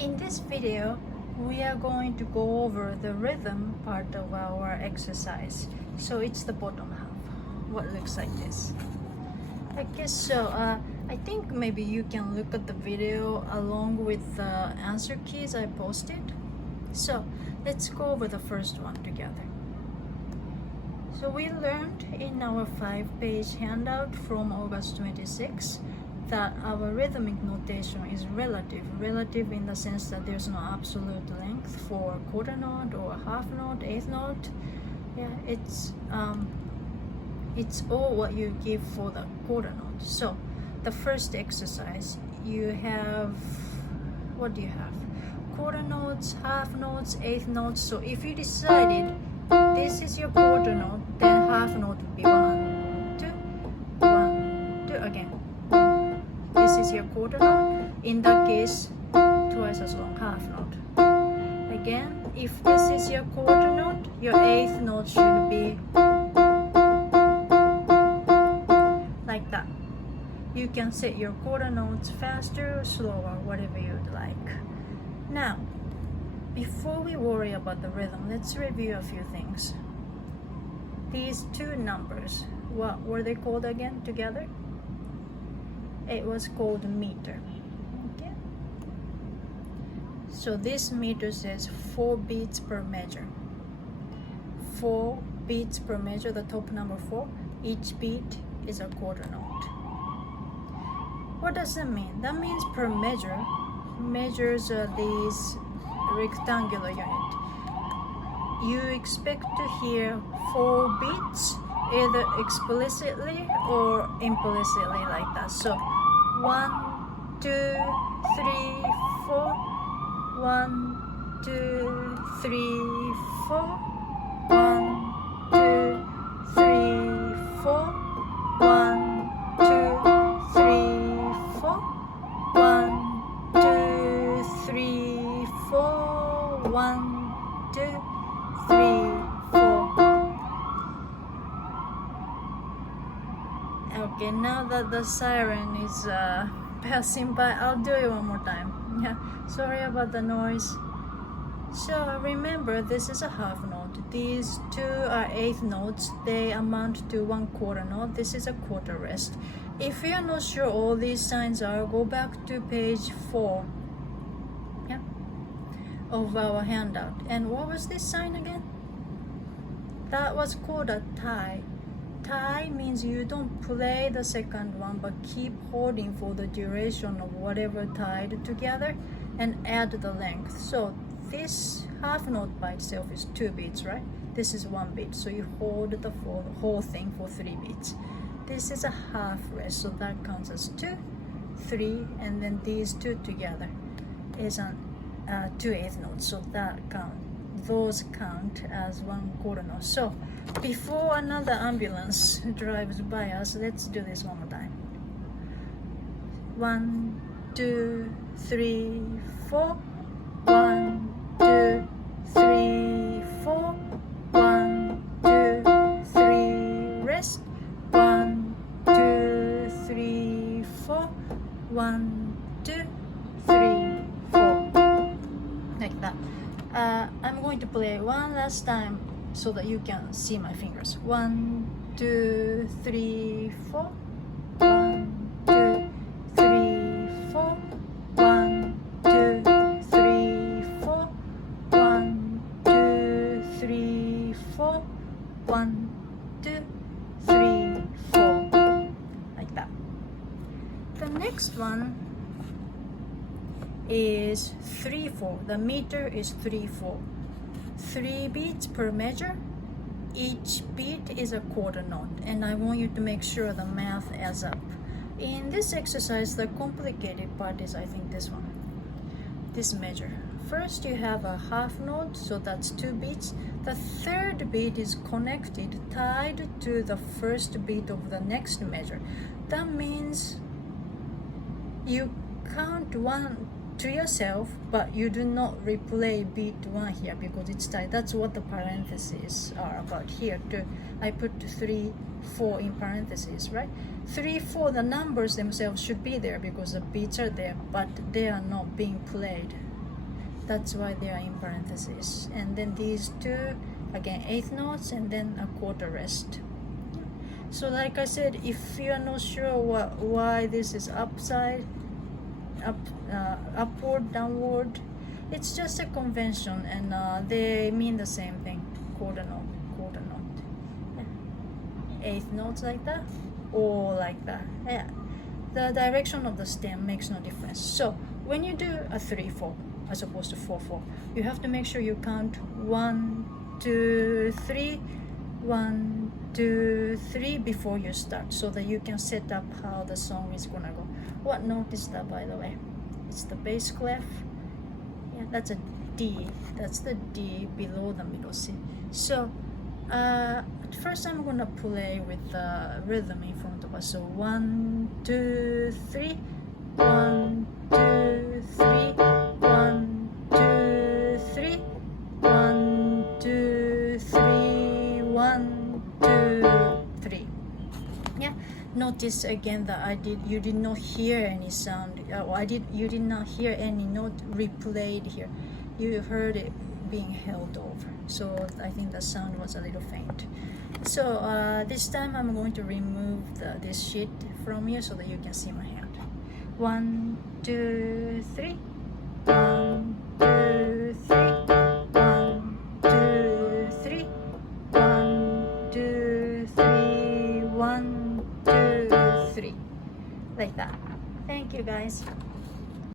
In this video, we are going to go over the rhythm part of our exercise. So it's the bottom half, what looks like this. I guess so. I think maybe you can look at the video along with the answer keys I posted. So let's go over the first one together. So we learned in our 5-page handout from August 26 that our rhythmic notation is relative in the sense that there's no absolute length for a quarter note or a half note, eighth note. Yeah, it's all what you give for the quarter note. So the first exercise, you have, what do you have? Quarter notes, half notes, eighth notes. So if you decided this is your quarter note, then half note would be 1, 2, 1, 2 again. This is your quarter note. In that case, twice as long half note. Again, if this is your quarter note, your eighth note should be like that. You can set your quarter notes faster or slower, whatever you'd like. Now, before we worry about the rhythm, let's review a few things. These two numbers, what were they called again together? It was called meter. Okay. So this meter says 4 beats per measure. 4 beats per measure, the top number 4. Each beat is a quarter note. What does that mean? That means per measure, measures are these rectangular unit. You expect to hear 4 beats either explicitly or implicitly like that. So 1, 2, 3, 4. 1, 2, 3, 4. 1, 2, 3, 4. 1, 2, 3, 4. 1, 2, 3, 4. 1, 2, 3, 4. Okay, now that the siren is passing by, I'll do it one more time. Yeah, sorry about the noise. So remember, this is a half note. These two are eighth notes. They amount to 1 quarter note. This is a quarter rest. If you're not sure all these signs are, go back to page 4, yeah, of our handout. And what was this sign again? That was called a tie. Tie means you don't play the second one but keep holding for the duration of whatever tied together and add the length. So this half note by itself is 2 beats, right? This is 1 beat, so you hold the whole thing for 3 beats. This is a half rest, so that counts as 2, 3, and then these two together is an 2 eighth notes, so those count as 1 quarter note. So before another ambulance drives by us, let's do this one more time. 1, 2, 3, 4. 1, 2, 3, 4. 1, 2, 3, rest. 1, 2, 3, 4. 1, 2, 3, 4. Like that. I'm going to play one last time so that you can see my fingers. 1, 2, 3, 4. 1, 2, 3, 4. 1, 2, 3, 4. 1, 2, 3, 4. 1, 2, 3, 4. Like that. The next one is 3, 4. The meter is 3, 4. 3 beats per measure. Each beat is a quarter note, and I want you to make sure the math adds up. In this exercise, the complicated part is, I think, this one, this measure. First you have a half note, so that's 2 beats. The third beat is connected, tied to the first beat of the next measure. That means you count 1 to yourself, but you do not replay beat 1 here because it's tied. That's what the parentheses are about here too. I put 3, 4 in parentheses, right? 3, 4, the numbers themselves should be there because the beats are there, but they are not being played. That's why they are in parentheses. And then these two, again, eighth notes, and then a quarter rest. So like I said, if you are not sure why this is upward, downward, it's just a convention, and they mean the same thing. Quarter note, eighth notes like that, or like that. Yeah, the direction of the stem makes no difference. So when you do a 3/4 as opposed to 4/4, you have to make sure you count 1, 2, 3, 1, 2, 3 before you start, so that you can set up how the song is gonna go. What note is that, by the way? It's the bass clef. Yeah, that's a D. That's the D below the middle C. So at first I'm gonna play with the rhythm in front of us. So 1, 2, 3, 1, 2, 3, 1, 2, 3, 1, 2, 3, 1, 2, 3. Yeah. Notice again that you did not hear any sound. You did not hear any note replayed here. You heard it being held over. So I think the sound was a little faint. So this time I'm going to remove this sheet from here so that you can see my hand. 1, 2, 3. 1, 2, 3. 1, 2, 3. 1, 2, 3. 1, 2, 3. Like that. Thank you, guys.